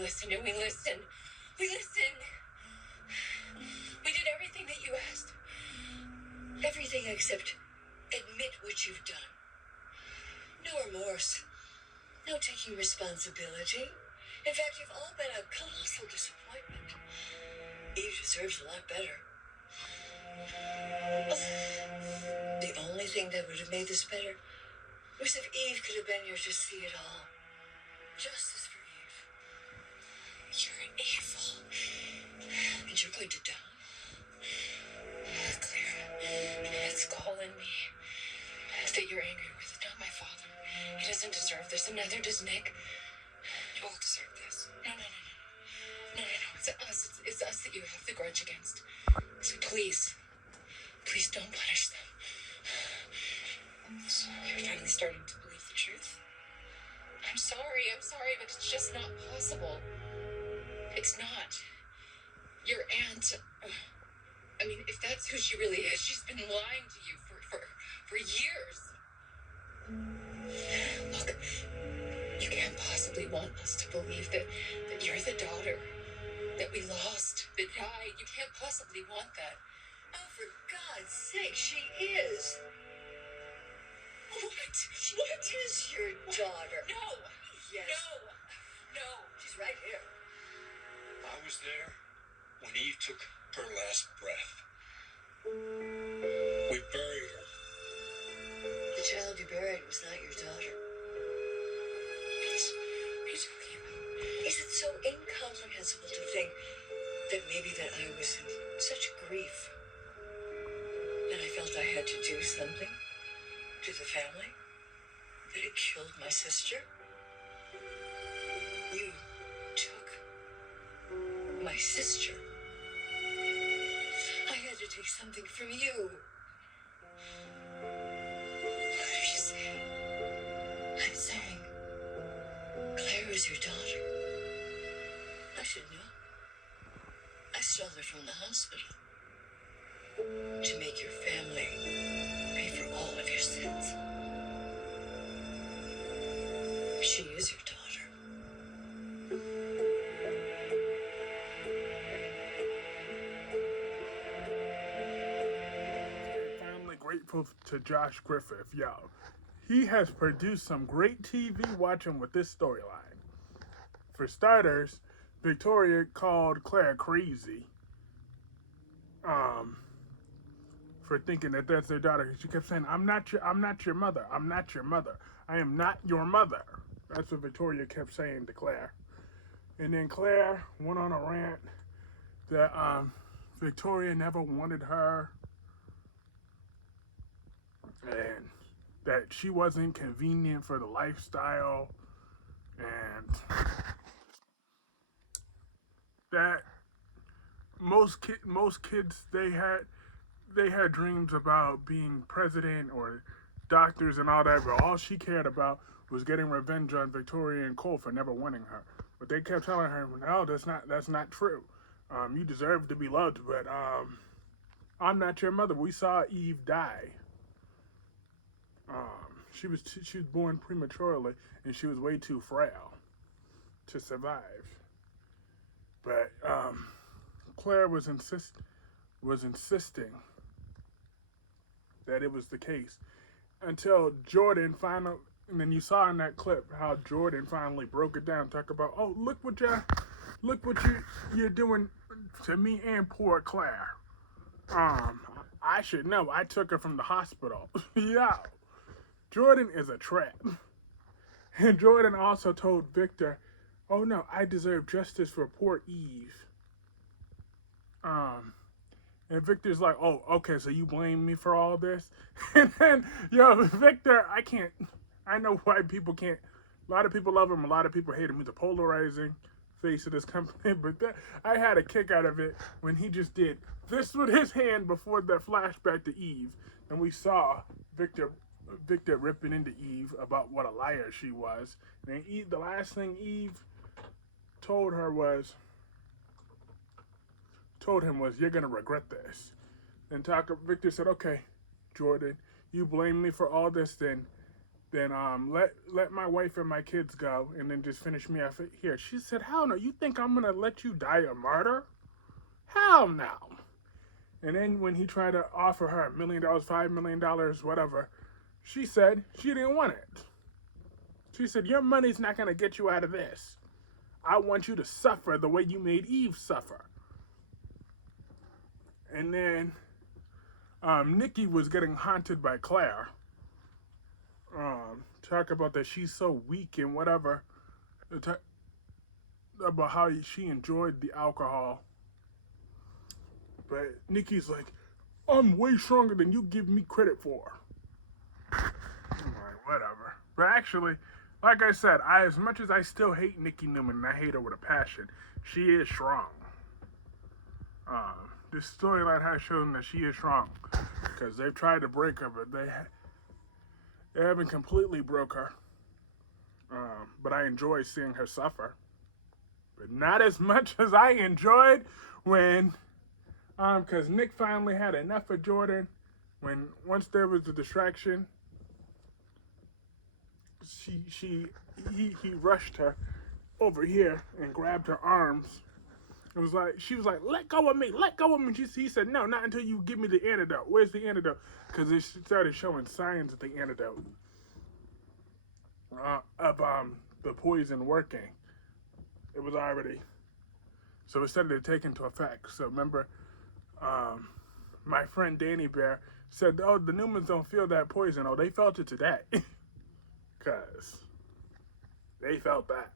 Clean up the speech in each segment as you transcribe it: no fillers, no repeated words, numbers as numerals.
listened and we listened. We listened. We did everything that you asked. Everything except admit what you've done. No remorse. No taking responsibility. In fact, you've all been a colossal disappointment. Eve deserves a lot better. The only thing that would have made this better was if Eve could have been here to see it all. Justice for Eve. You're evil. And you're going to die. Claire, it's Cole and me that you're angry with, not my father. He doesn't deserve this, and neither does Nick. You all deserve this. No. It's us that you have the grudge against. So please don't punish them. So you're finally starting to believe the truth. I'm sorry, but it's just not possible. It's not. Your aunt, I mean, if that's who she really is, she's been lying to you for years. Look, you can't possibly want us to believe that you're the daughter that we lost, that died. You can't possibly want that. Oh, for God's sake, she is. What? She is your daughter. No. Yes. No. She's right here. I was there when Eve took her last breath. We buried her. The child you buried was not your daughter. What are you talking about? Is it so incomprehensible to think that maybe that I was in such grief that I felt I had to do something to the family that it killed my sister? You took my sister. I had to take something from you. What are you saying? I'm saying Claire is your daughter. I should know. I stole her from the hospital to make your family pay for all of your sins. She is your daughter. Finally grateful to Josh Griffith, yo. He has produced some great TV watching with this storyline. For starters, Victoria called Claire crazy. For thinking that that's their daughter. She kept saying, I'm not your mother. I'm not your mother. I am not your mother. That's what Victoria kept saying to Claire. And then Claire went on a rant that Victoria never wanted her and that she wasn't convenient for the lifestyle and that most kids they had dreams about being president or doctors and all that, but all she cared about was getting revenge on Victoria and Cole for never wanting her. But they kept telling her, no, that's not true. You deserve to be loved, but I'm not your mother. We saw Eve die. She was born prematurely, and she was way too frail to survive. But Claire was insisting that it was the case until Jordan finally, and then you saw in that clip how Jordan finally broke it down, talk about, oh, look what you're doing to me and poor Claire. I should know. I took her from the hospital. Yeah. Jordan is a trap. And Jordan also told Victor, oh no, I deserve justice for poor Eve. And Victor's like, oh, okay, so you blame me for all this? And then, Victor, I know why people can't, a lot of people love him, a lot of people hate him. He's a polarizing face of this company, but I had a kick out of it when he just did this with his hand before that flashback to Eve. And we saw Victor ripping into Eve about what a liar she was. And the last thing Eve told him was, you're going to regret this. And Victor said, okay, Jordan, you blame me for all this, then then let my wife and my kids go, and then just finish me off here. She said, hell no, you think I'm gonna let you die a martyr? Hell no. And then when he tried to offer her $1 million, $5 million, whatever, she said she didn't want it. She said, your money's not gonna get you out of this. I want you to suffer the way you made Eve suffer. And then Nikki was getting haunted by Claire. Talk about that she's so weak and whatever. About how she enjoyed the alcohol. But Nikki's like, I'm way stronger than you give me credit for. I'm like, whatever. But actually, like I said, as much as I still hate Nikki Newman, and I hate her with a passion, she is strong. This storyline has shown that she is strong. Because they've tried to break her, but they haven't completely broke her. But I enjoy seeing her suffer. But not as much as I enjoyed when, because Nick finally had enough of Jordan. Once there was a distraction, he rushed her over here and grabbed her arms. She was like, let go of me, let go of me. He said, no, not until you give me the antidote. Where's the antidote? Because it started showing signs of the antidote of the poison working. It was already, so it started to take into effect. So remember, my friend Danny Bear said, oh, the Newmans don't feel that poison. Oh, they felt it today. Because they felt that.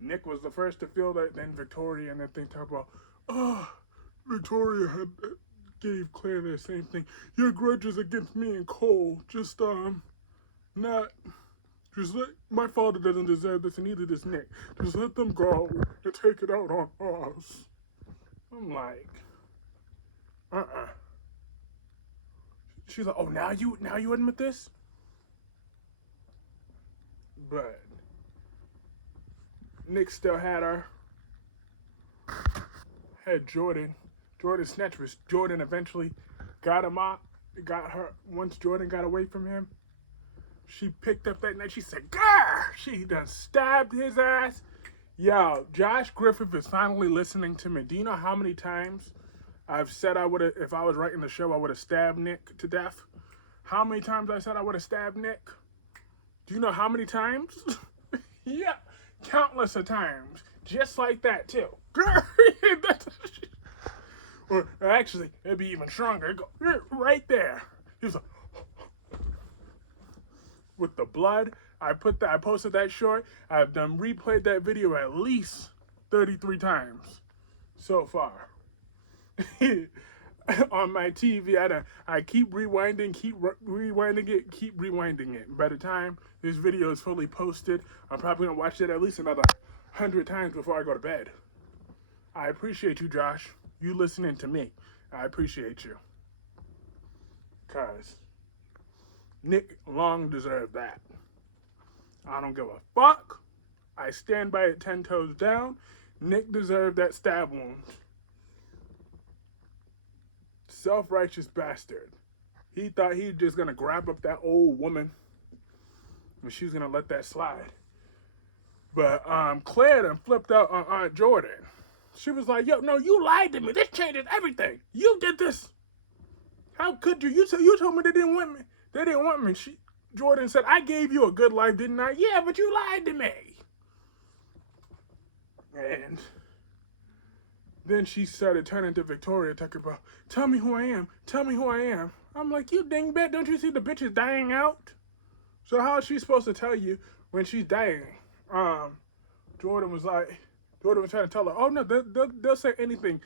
Nick was the first to feel that, then Victoria, and then they talk about, oh, Victoria gave Claire the same thing. Your grudges against me and Cole, just let, my father doesn't deserve this, and neither does Nick. Just let them go and take it out on us. I'm like, She's like, oh, now you admit this? But Nick still had her. Had Jordan. Jordan snatched, was Jordan eventually got him out. Got her. Once Jordan got away from him, she picked up that knife. She said, "Grr!" She done stabbed his ass. Yo, Josh Griffith is finally listening to me. Do you know how many times I've said I would have, if I was writing the show, I would have stabbed Nick to death? How many times I said I would have stabbed Nick? Do you know how many times? Yeah, countless of times. Just like that, too. Or actually, it'd be even stronger. It'd go right there. He was like, with the blood. I posted that short. I've replayed that video at least 33 times so far. On my TV, I keep rewinding it. By the time this video is fully posted, I'm probably gonna watch it at least another 100 times before I go to bed. I appreciate you, Josh. You listening to me. I appreciate you. Cause Nick long deserved that. I don't give a fuck. I stand by it 10 toes down. Nick deserved that stab wound. Self-righteous bastard. He thought he was just gonna grab up that old woman and she was gonna let that slide. But Claire done flipped out on Aunt Jordan. She was like, yo, no, you lied to me. This changes everything. You did this. How could you? You told me they didn't want me. They didn't want me. Jordan said, I gave you a good life, didn't I? Yeah, but you lied to me. And then she started turning to Victoria, talking about, tell me who I am. Tell me who I am. I'm like, you dingbat, don't you see the bitch is dying out? So how is she supposed to tell you when she's dying? Jordan was trying to tell her, oh no, they'll say anything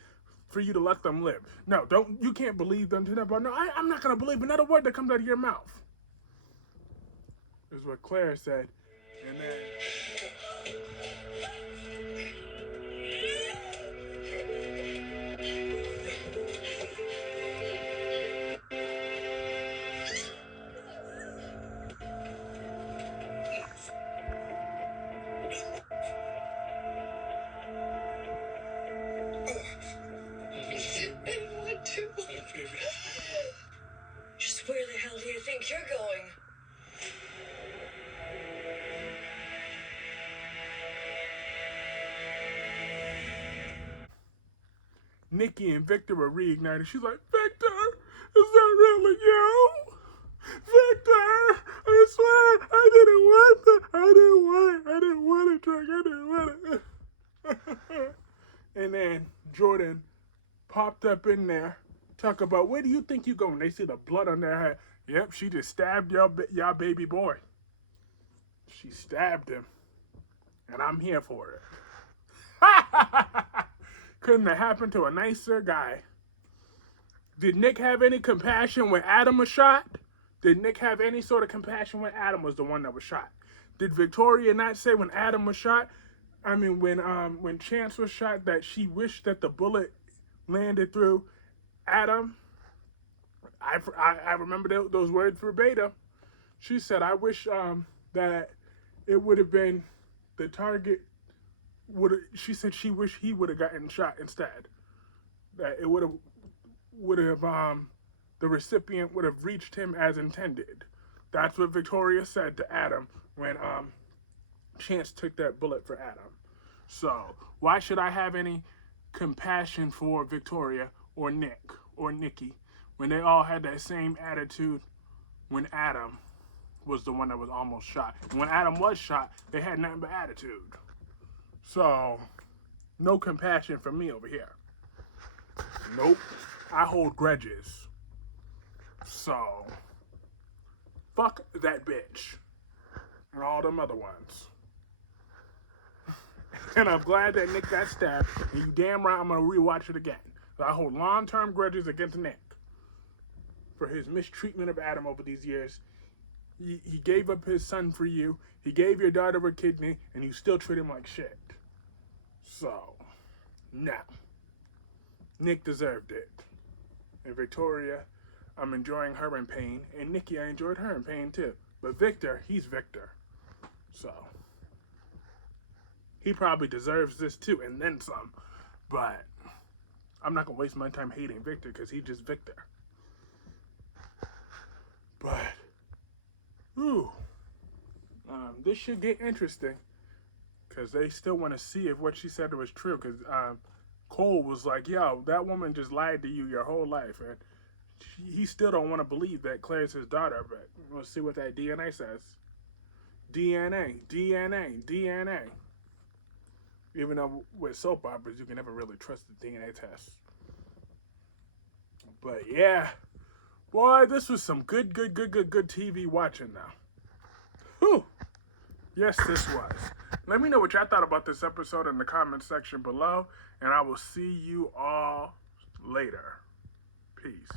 for you to let them live. No, you can't believe them. No, I'm not going to believe another word that comes out of your mouth. Is what Claire said. And then Just where the hell do you think you're going? Nikki and Victor were reignited. She's like, Victor, is that really you? Victor, I swear, I didn't want to drink, I didn't want it. And then Jordan popped up in there, talk about, where do you think you going? They see the blood on their head. Yep, she just stabbed y'all baby boy. She stabbed him, and I'm here for it. Couldn't have happened to a nicer guy. Did Nick have any compassion when Adam was shot? Did Nick have any sort of compassion when Adam was the one that was shot? Did Victoria not say when Adam was shot, when Chance was shot, that she wished that the bullet landed through Adam? I remember those words verbatim. She said, I wish that it would have been the target. She said she wished he would have gotten shot instead. That it would have the recipient would have reached him as intended. That's what Victoria said to Adam when Chance took that bullet for Adam. So why should I have any compassion for Victoria or Nick or Nikki when they all had that same attitude when Adam was the one that was almost shot? And when Adam was shot, they had nothing but attitude. So, no compassion for me over here. Nope. I hold grudges. So, fuck that bitch. And all them other ones. And I'm glad that Nick got stabbed. And you damn right I'm going to rewatch it again. I hold long-term grudges against Nick for his mistreatment of Adam over these years. He gave up his son for you. He gave your daughter a kidney, and you still treat him like shit. So, no. Nick deserved it. And Victoria, I'm enjoying her in pain. And Nikki, I enjoyed her in pain too. But Victor, he's Victor. So, he probably deserves this too, and then some. But I'm not going to waste my time hating Victor because he's just Victor. But, this should get interesting because they still want to see if what she said was true. Because Cole was like, yo, that woman just lied to you your whole life. And he still don't want to believe that Claire's his daughter. But we'll see what that DNA says. DNA. Even though with soap operas, you can never really trust the DNA test. But yeah. Boy, this was some good TV watching now. Whew. Yes, this was. Let me know what y'all thought about this episode in the comment section below, and I will see you all later. Peace.